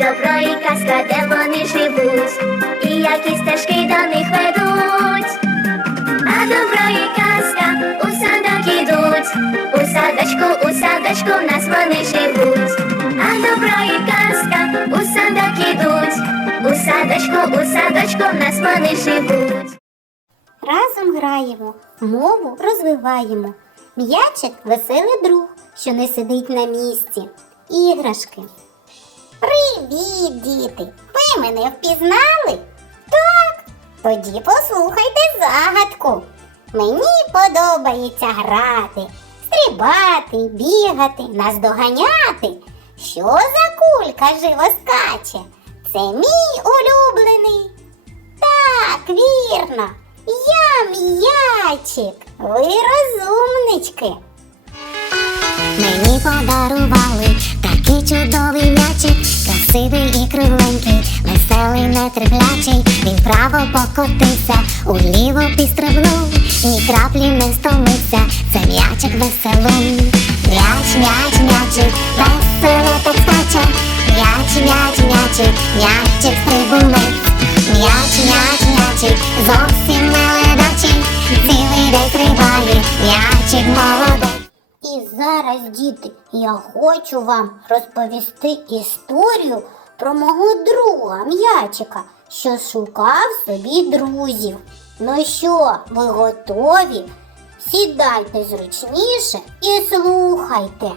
добро і казка, де вони живуть, і які стежки до них ведуть, а добро і казка у садок ідуть, у садочку, у садочку в нас вони живуть, а добро і казка у садок ідуть, у садочку, у садочку в нас вони живуть. Разом граємо, мову розвиваємо. М'ячик веселий друг, що не сидить на місці. Іграшки. Привіт, діти! Ви мене впізнали? Так, тоді послухайте загадку. Мені подобається грати, стрибати, бігати, наздоганяти. Що за кулька живо скаче? Це мій улюблений. Так, вірно, я м'ячик, ви розумнички. Мені подарували. Який чудовий м'ячик, красивий і кривенький, веселий, нетерплячий, він право покотився, уліво пістрибнув, ні краплі не стомиться, це м'ячик веселий, м'яч, м'яч, м'ячик, весело так скаче, м'яч, м'яч, м'ячик, м'ячик стрибунець, м'яч, м'яч, м'ячик, зовсім не ледачий, цілий день триває, м'ячик молодець. І зараз, діти, я хочу вам розповісти історію про мого друга м'ячика, що шукав собі друзів. Ну що, ви готові? Сідайте зручніше і слухайте.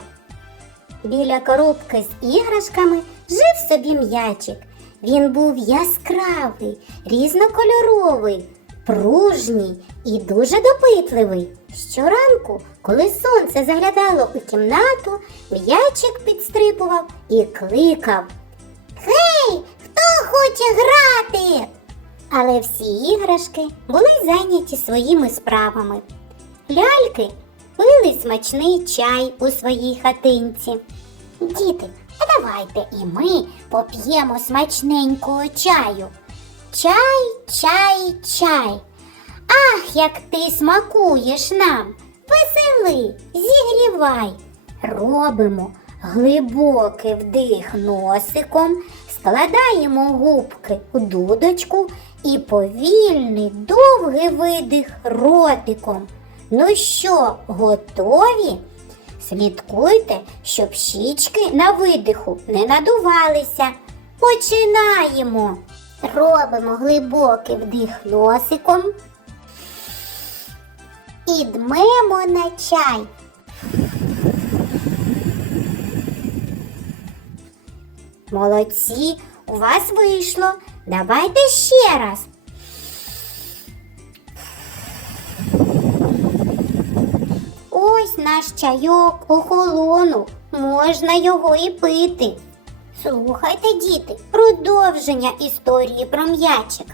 Біля коробки з іграшками жив собі м'ячик. Він був яскравий, різнокольоровий, пружній і дуже допитливий. Щоранку, коли сонце заглядало у кімнату, м'ячик підстрибував і кликав Гей, хто хоче грати? Але всі іграшки були зайняті своїми справами. Ляльки пили смачний чай у своїй хатинці. Діти, а давайте і ми поп'ємо смачненького чаю. Чай, чай, чай. Ах, як ти смакуєш нам! Весели, зігрівай! Робимо глибокий вдих носиком, складаємо губки у дудочку і повільний довгий видих ротиком. Ну що, готові? Слідкуйте, щоб щічки на видиху не надувалися. Починаємо! Робимо глибокий вдих носиком і дмемо на чай. Молодці, у вас вийшло. Давайте ще раз. Ось наш чайок охолонув. Можна його і пити. Слухайте, діти, продовження історії про м'ячик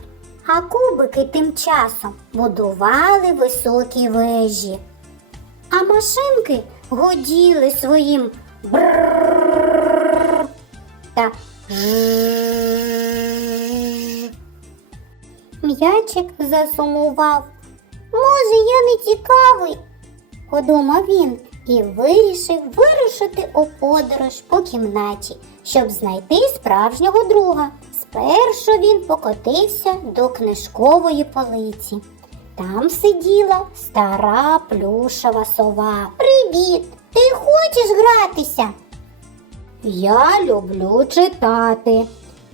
а кубики тим часом будували високі вежі. А машинки годіли своїм брр та. М'ячик засумував. Може, я не цікавий, подумав він і вирішив вирушити у подорож по кімнаті, щоб знайти справжнього друга. Спершу він покотився до книжкової полиці. Там сиділа стара плюшева сова. Привіт! Ти хочеш гратися? Я люблю читати,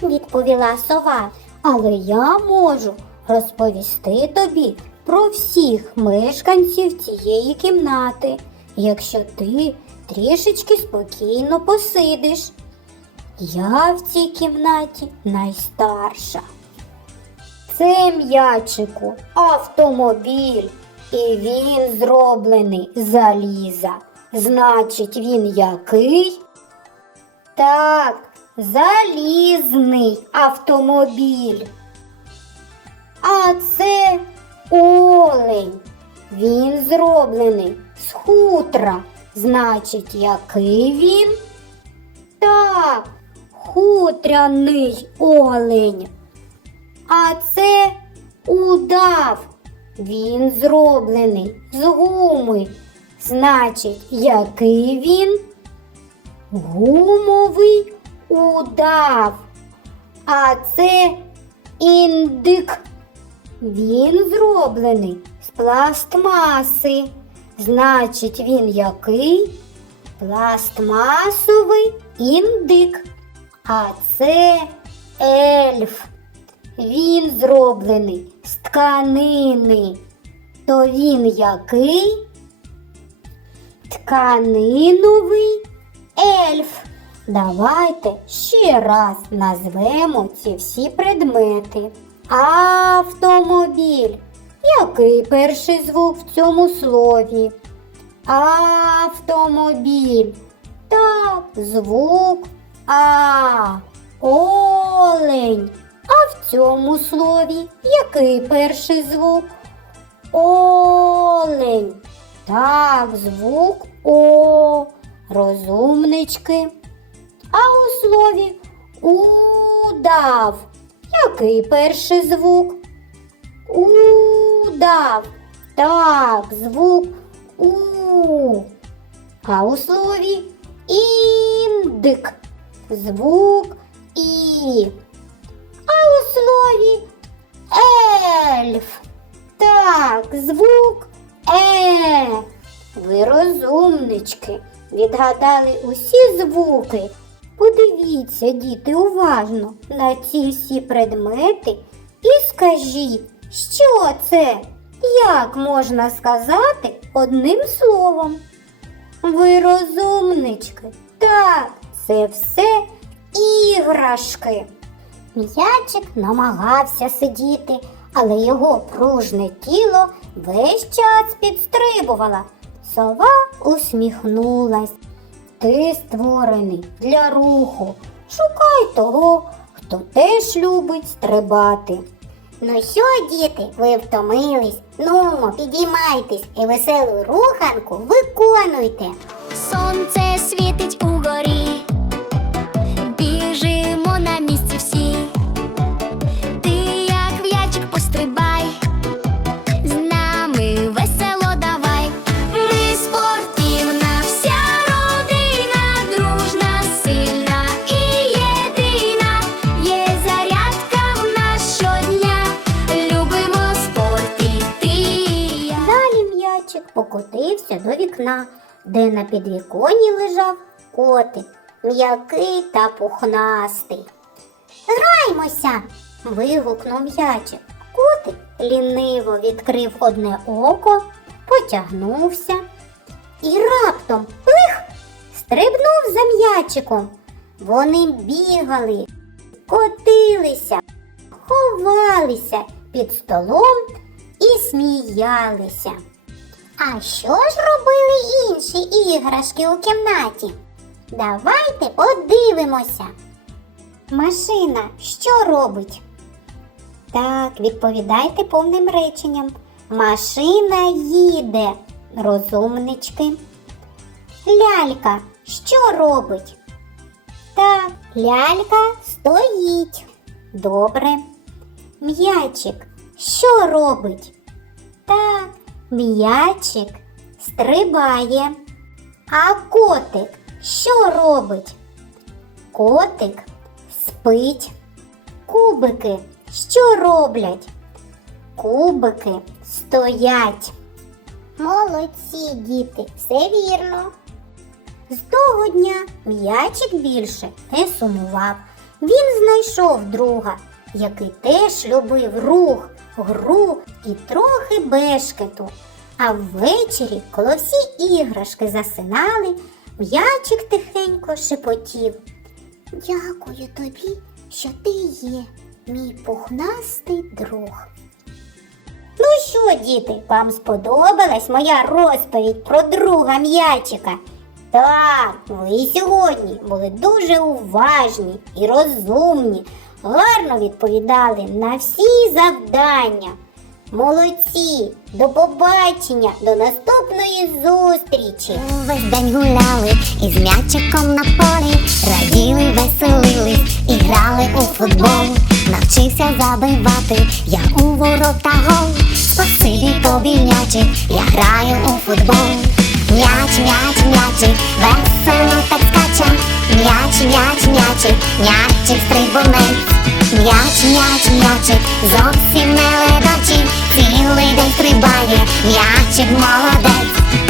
відповіла сова, але я можу розповісти тобі про всіх мешканців цієї кімнати, якщо ти трішечки спокійно посидиш. Я в цій кімнаті найстарша. Це м'ячику автомобіль, і він зроблений заліза. Значить, він який? Так, залізний автомобіль. А це олень. Він зроблений з хутра. Значить, який він? Так, хутряний олень. А це удав. Він зроблений з гуми. Значить, який він? Гумовий удав. А це індик. Він зроблений з пластмаси. Значить, він який? Пластмасовий індик. А це ельф. Він зроблений з тканини. То він який? Тканиновий ельф. Давайте ще раз назвемо ці всі предмети. Автомобіль. Який перший звук в цьому слові? Автомобіль. Так, звук А. Олень. А в цьому слові який перший звук? Олень. Так, звук О. Розумнички. А у слові удав. Який перший звук? Удав. Так, звук У. А у слові індик. Звук І. А у слові ельф. Так, звук Е. Ви розумнички. Відгадали усі звуки. Подивіться, діти, уважно на ці всі предмети і скажіть, що це? Як можна сказати одним словом? Ви розумнички. Так, це все іграшки. М'ячик намагався сидіти, але його пружне тіло весь час підстрибувала. Сова усміхнулась. Ти створений для руху. Шукай того, хто теж любить стрибати. Ну що, діти, ви втомились? Ну, підіймайтесь і веселу руханку виконуйте. Сонце світить угорі, М'ячик покотився до вікна, де на підвіконні лежав котик, м'який та пухнастий. Граймося. вигукнув м'ячик. Котик ліниво відкрив одне око, потягнувся і раптом плих стрибнув за м'ячиком. Вони бігали, котилися, ховалися під столом і сміялися. А що ж робили інші іграшки у кімнаті? Давайте подивимося. Машина що робить? Так, відповідайте повним реченням. Машина їде, розумнички. Лялька що робить? Так, лялька стоїть. Добре. М'ячик що робить? Так, м'ячик стрибає. А котик що робить? Котик спить. Кубики що роблять? Кубики стоять. Молодці, діти, все вірно. З того дня м'ячик більше не сумував. Він знайшов друга, який теж любив рух, гру і трохи бешкету. А ввечері, коли всі іграшки засинали, м'ячик тихенько шепотів. Дякую тобі, що ти є, мій пухнастий друг. Ну що, діти, вам сподобалась моя розповідь про друга м'ячика? Так, ви сьогодні були дуже уважні і розумні, гарно відповідали на всі завдання. Молодці! До побачення, до наступної зустрічі! Весь день гуляли із м'ячиком на полі, раділи, веселились і грали у футбол. Навчився забивати, я у ворота гол. Спасибі тобі, м'ячик, я граю у футбол. М'яч, м'яч, м'ячик, весело так скаче. М'яч, м'яч, м'ячик, м'ячик стрибунець. М'яч, м'яч, м'ячик, зовсім не ледачий, цілий день стрибає, м'ячик молодець.